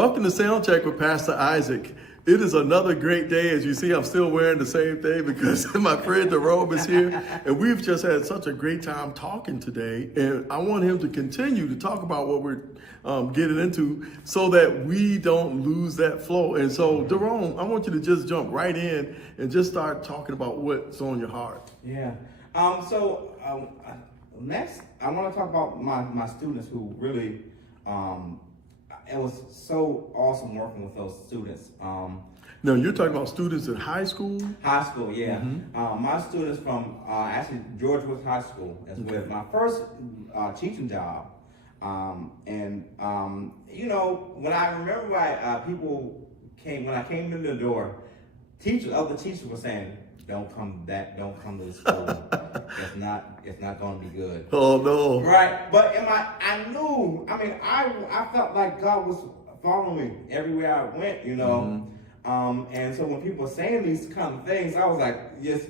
Welcome to Sound Check with Pastor Isaac. It is another great day. As you see, I'm still wearing the same thing because my friend Jerome is here. And we've just had such a great time talking today. And I want him to continue to talk about what we're getting into so that we don't lose that flow. And so, Jerome, I want you to just jump right in and just start talking about what's on your heart. Yeah. Next, I want to talk about my students who really, it was so awesome working with those students. Now, you're talking about students in high school? High school, yeah. Mm-hmm. My students from actually George Woods High School is with my first teaching job. When I remember when I came in the door, other teachers were saying, don't come to the school. It's not going to be good. Oh no. Right. But I felt like God was following me everywhere I went, And so when people were saying these kind of things, I was like, just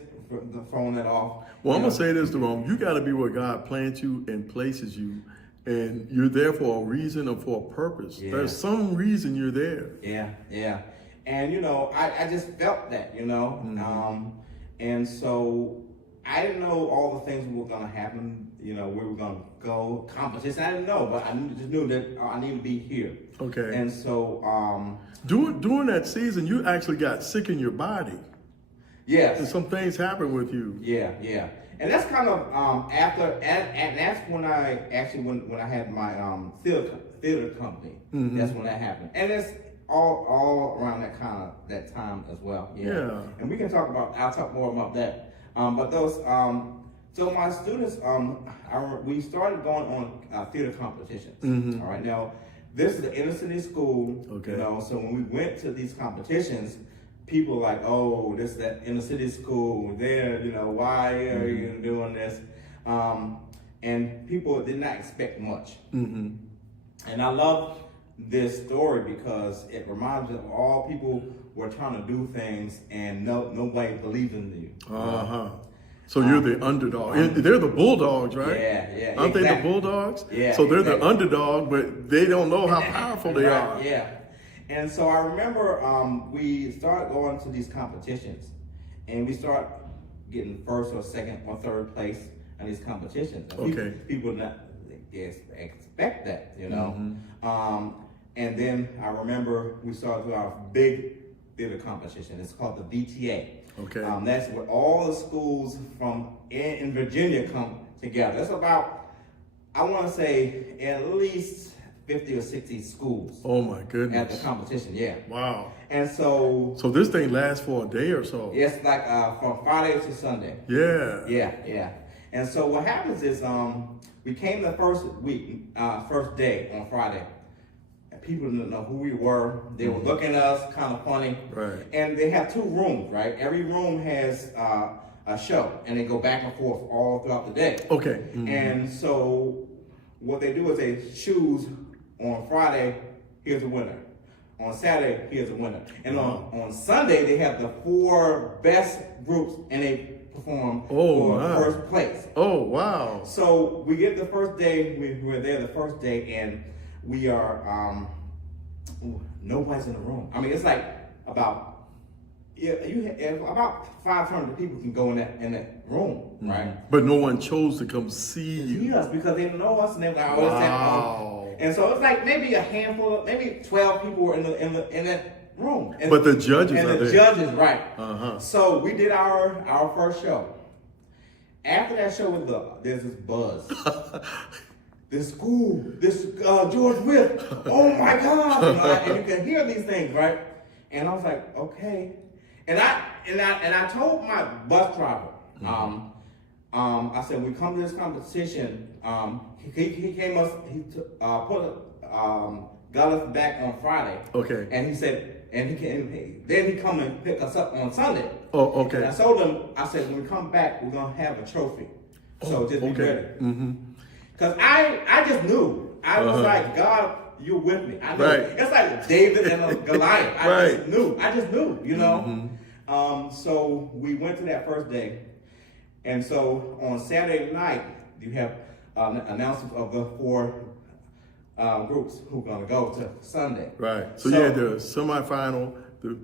throwing it off. Well, I'm going to say this, Jerome. You got to be where God plants you and places you. And you're there for a reason or for a purpose. Yeah. There's some reason you're there. Yeah. And, I just felt that, and so I didn't know all the things that were going to happen, where we were going to go, competition. I didn't know, but I just knew that I need to be here. Okay. And so... during that season, you actually got sick in your body. Yes. And some things happened with you. Yeah. And that's kind of after, and that's when I actually, when I had my theater company, that's when that happened. And it's all around that time as well. Yeah. And I'll talk more about that. But those, so my students, we started going on theater competitions. All right. Now, this is the inner city school. Okay. So when we went to these competitions, people were like, oh, this is that inner city school. There, why are you doing this? And people did not expect much. And I love this story because it reminds me of all people were trying to do things and nobody believed in you. So you're the underdog. They're the Bulldogs, right? Yeah. Aren't they the Bulldogs? Yeah. So they're the underdog, but they don't know how powerful they are. Yeah. And so I remember we started going to these competitions, and we start getting first or second or third place in these competitions. And people not expect that, And then I remember we started to our big theater competition. It's called the VTA. Okay. That's where all the schools in Virginia come together. That's about, I want to say, at least 50 or 60 schools. Oh my goodness. At the competition, yeah. Wow. And so this thing lasts for a day or so. It's like from Friday to Sunday. Yeah. Yeah. And so what happens is we came the first day on Friday. People didn't know who we were. They were looking at us kind of funny. Right. And they have 2 rooms, right? Every room has a show, and they go back and forth all throughout the day. Okay. And so what they do is they choose on Friday, here's a winner. On Saturday, here's a winner. And on Sunday, they have the 4 best groups, and they perform for first place. Oh, wow. So we get the first day, we're there the first day, and we are, nobody's in the room. I mean, it's like about 500 people can go in that room, right? But no one chose to come see you. See us because they know us, and they're like, wow. And so it's like maybe a handful, maybe 12 people were in that room. But the judges are there. And the judges, right? So we did our first show. After that show, there's this buzz. This school, George Woods, oh my God! And you can hear these things, right? And I was like, okay. And I told my bus driver, I said, when we come to this competition, he got us back on Friday. Okay. And he said, then he come and pick us up on Sunday. Oh, okay. And I told him, I said, when we come back, we're gonna have a trophy. So just be ready. Because I just knew. I was like, God, you're with me. I knew. Right. It's like David and Goliath. I just knew, So we went to that first day. And so on Saturday night, you have announcements of the 4 groups who were gonna go to Sunday. Right. So you had the semifinal, the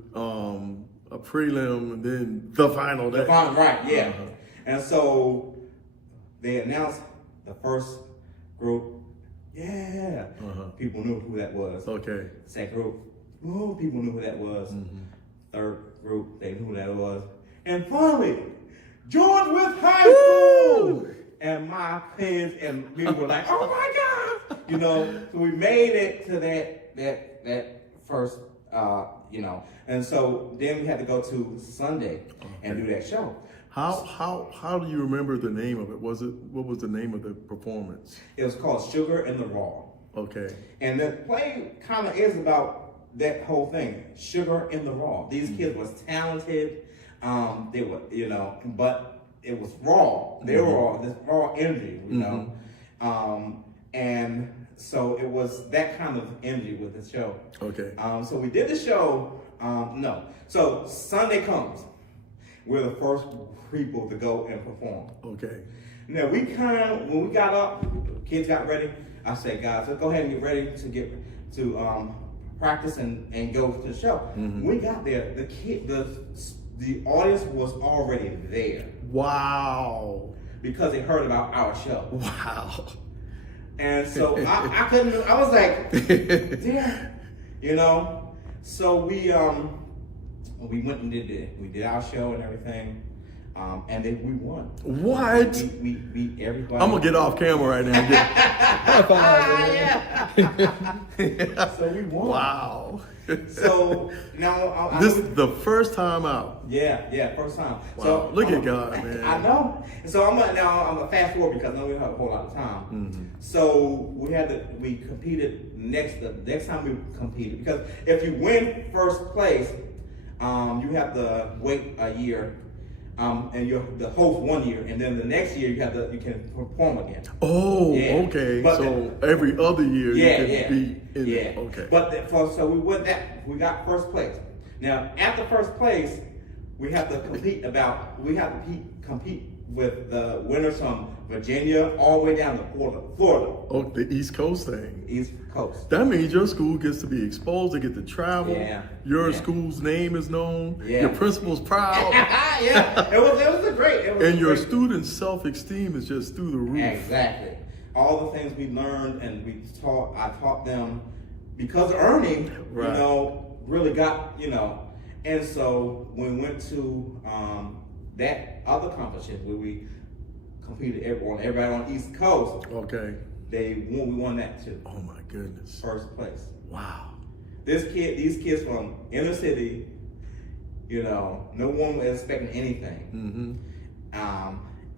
a prelim, and then the final day. The final, right? Yeah. And so they announced the first group. Yeah. People knew who that was. Okay. Second group. Oh, people knew who that was. Third group, they knew who that was. And finally, George Wythe High School. And my kids and we were like, oh my God! You know, so we made it to that first, you know, and so then we had to go to Sunday and do that show. How do you remember the name of it? What was the name of the performance? It was called Sugar and the Raw. Okay. And the play kind of is about that whole thing, Sugar in the Raw. These kids was talented. They were, you know, but it was raw. They were all this raw energy, you know. And so it was that kind of energy with the show. Okay. So we did the show. So Sunday comes. We're the first people to go and perform. Okay. Now when we got up, kids got ready. I said, guys, let's go ahead and get ready to practice and go to the show. When we got there, the audience was already there. Wow. Because they heard about our show. Wow. And so I couldn't, I was like, damn, you know. So we went and we did our show and everything. And then we won. What? We beat everybody. I'm gonna get off camera right now. Yeah. So we won. Wow. So now this is the first time out. Yeah, first time. Wow. So look at God, man. I know. So I'm gonna fast forward because I know we don't have a whole lot of time. So we competed the next time we competed, because if you win first place, you have to wait a year. And you're the host 1 year, and then the next year you can perform again. Oh, yeah. okay. But so every other year you can be in it. Okay. But so we got first place. Now after first place, we have to compete with the winners from Virginia all the way down to Florida. Oh, the East Coast thing. East Coast. That means your school gets to be exposed, they get to travel. Yeah. Your school's name is known. Yeah. Your principal's proud. Yeah, it was a great. And your students' self-esteem is just through the roof. Exactly. All the things we learned and I taught them because Ernie, right. You know, really got, you know. And so when we went to that other competition where we competed everybody on the East Coast. Okay. We won that too. Oh my goodness. First place. Wow. These kids from inner city, you know, no one was expecting anything.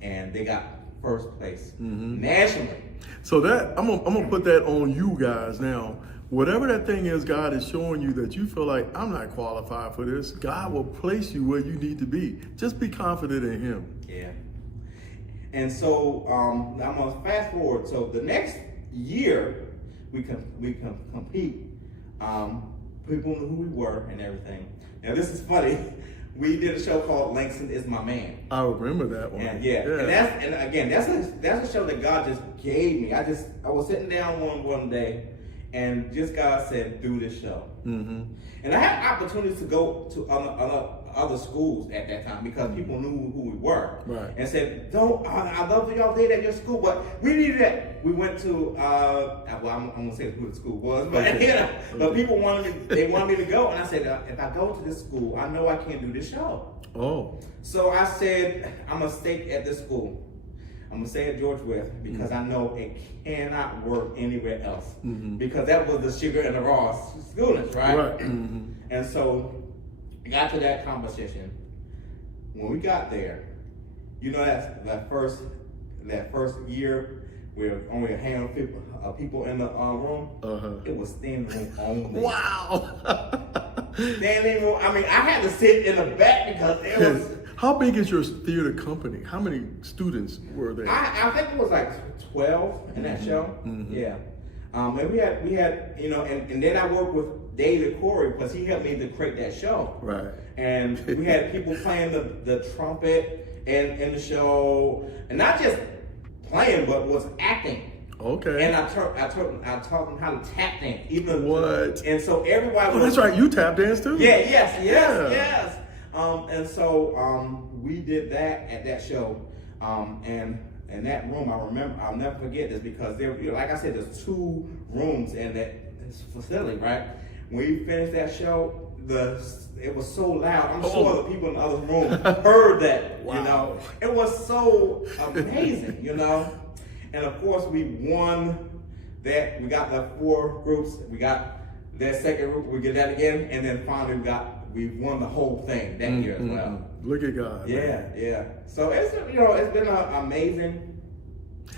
And they got first place nationally. So I'm gonna put that on you guys now. Whatever that thing is, God is showing you that you feel like, I'm not qualified for this. God will place you where you need to be. Just be confident in Him. Yeah. And so I'm gonna fast forward. So the next year we can compete. People knew who we were and everything. Now this is funny. We did a show called Langston Is My Man. I remember that one. And that's a show that God just gave me. I was sitting down one day, and just God said, do this show. And I had opportunities to go to other schools at that time because people knew who we were. Right. And said, I love what y'all did at your school, but we needed that. We went to, I'm gonna say who the school was, but but people wanted me to go. And I said, if I go to this school, I know I can't do this show. Oh. So I said, I'm gonna stay at this school. I'm gonna stay at George Wythe because I know it cannot work anywhere else. Because that was the Sugar and the Raw students, right? Right. And so we got to that competition. When we got there, you know that first year where only a handful of people in the room. It was standing room only. Wow. Standing room. I mean, I had to sit in the back because it was. How big is your theater company? How many students were there? I think it was like 12 in that show. Yeah. And we had, you know, and then I worked with David Corey because he helped me to create that show. Right. And we had people playing the trumpet in the show, and not just playing, but was acting. Okay. And I taught them how to tap dance. Even What? And so everybody. Oh, that's right. You tap dance too. Yeah. Yes. Yeah. Yes. And so we did that at that show. And in that room, I remember, I'll never forget this because there, like I said, there's 2 rooms in that facility, right? When we finished that show, it was so loud. I'm sure the people in the other room heard that. Wow. You know, it was so amazing. You know, and of course we won that. We got the 4 groups. We got that second group. We get that again, and then finally we won the whole thing that year as well. Look at God. Yeah. So it's been amazing.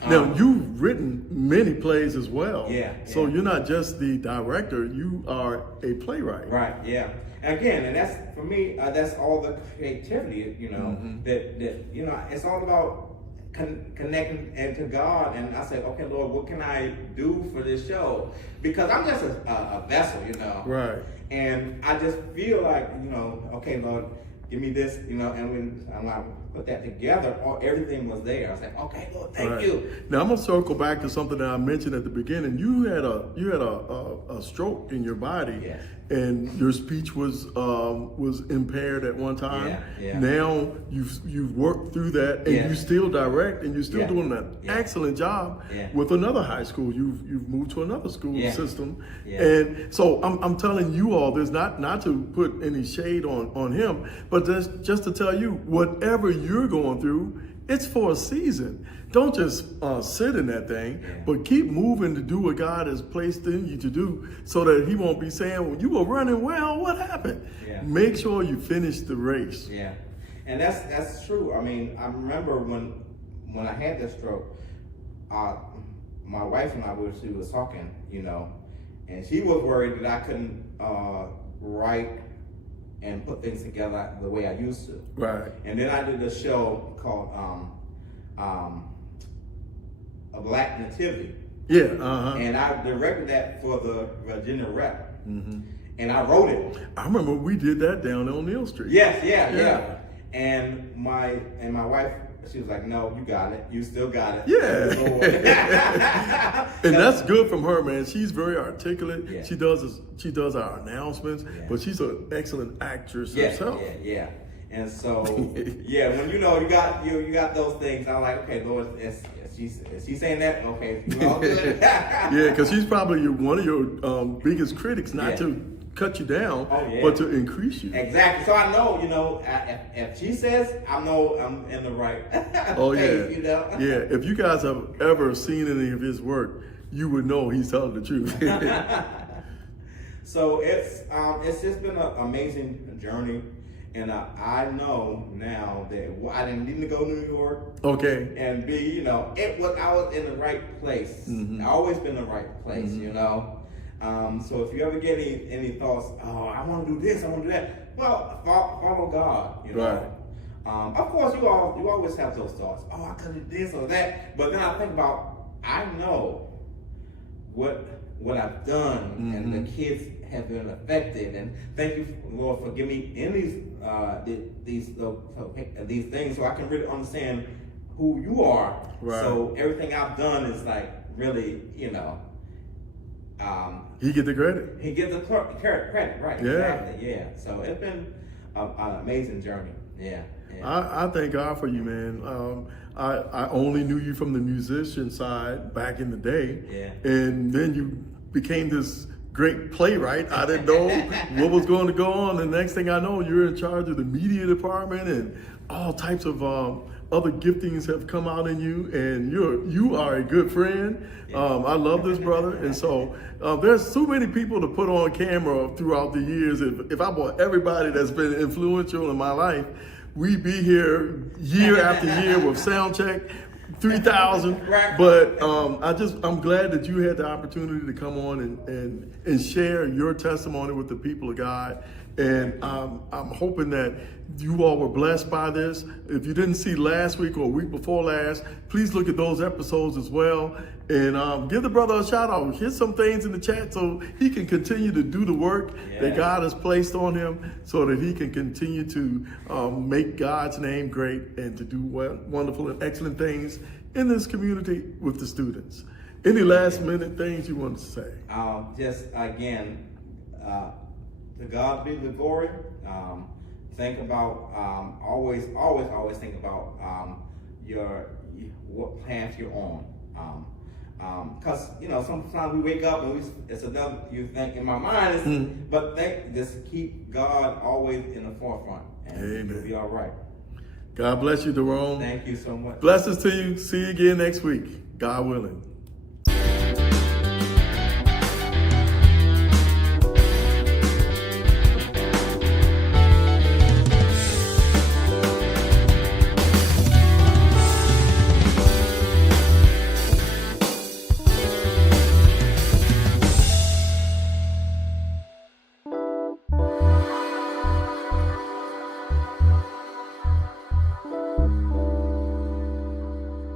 Now you've written many plays as well. Yeah. So you're not just the director; you are a playwright. Right. Yeah. And again, and that's for me. That's all the creativity. That it's all about connecting and to God. And I say, okay, Lord, what can I do for this show? Because I'm just a vessel. Right. And I just feel like okay, Lord, give me this. And when I put that together, everything was there. I was like, okay, Lord, thank you. Now I'm gonna circle back to something that I mentioned at the beginning. You had a stroke in your body, Yes. and your speech was impaired at one time. Yeah. Now you've worked through that, and Yeah. you still direct, and you're still Yeah. doing an Yeah. excellent job Yeah. with another high school. You've moved to another school Yeah. system, Yeah. and so I'm telling you all this not to put any shade on him, but just to tell you whatever you're going through, it's for a season. Don't just sit in that thing, but keep moving to do what God has placed in you to do, so that He won't be saying, well, you were running well, what happened? Yeah. Make sure you finish the race. Yeah, and that's true. I mean, I remember when I had this stroke, my wife and I she was talking, and she was worried that I couldn't write and put things together the way I used to. Right. And then I did a show called A Black Nativity. Yeah. And I directed that for the Virginia Rep. Mm-hmm. And I wrote it. I remember we did that down on Neal Street. Yes, yeah. And my wife, she was like, "No, you got it. You still got it." Yeah. And that's good from her, man. She's very articulate. Yeah. She does our announcements, but she's an excellent actress herself. Yeah. And so, when you got those things, I'm like, okay, Lord, is she saying that? Okay, you all good. Yeah, because she's probably one of your biggest critics, not to cut you down, but to increase you. Exactly. So I know, if she says, I know I'm in the right place, Yeah, if you guys have ever seen any of his work, you would know he's telling the truth. So it's just been an amazing journey. And I know now that I didn't need to go to New York. Okay. And be, I was in the right place. Mm-hmm. I always been in the right place, So if you ever get any thoughts, I want to do this, I want to do that. Well, follow God, Right. Of course, you always have those thoughts. Oh, I could do this or that. But then I think about, I know what I've done, and the kids have been affected. And thank you, Lord, for giving me in these things, so I can really understand who you are. Right. So everything I've done is like really, He get the credit. he gives the credit, right? Yeah. Exactly. Yeah. So it's been an amazing journey. Yeah. I thank God for you, man. I only knew you from the musician side back in the day. Yeah. And then you became this great playwright. I didn't know what was going to go on. The next thing I know, you're in charge of the media department, and all types of other giftings have come out in you, and you are a good friend. I love this brother, and so there's so many people to put on camera throughout the years. If I brought everybody that's been influential in my life, we'd be here year after year with sound check 3,000. Right. But I'm glad that you had the opportunity to come on and share your testimony with the people of God. And I'm hoping that you all were blessed by this. If you didn't see last week or week before last, please look at those episodes as well. And give the brother a shout out. Hit some things in the chat so he can continue to do the work that God has placed on him, so that he can continue to make God's name great and to do wonderful and excellent things in this community with the students. Any last minute things you want to say? Just again, to God be the glory. Think about always think about what path you're on. Because sometimes we wake up and it's another. You think in my mind, but just keep God always in the forefront, and Amen. you'll be all right. God bless you, Jerome. Thank you so much. Blessings to you. See you again next week, God willing.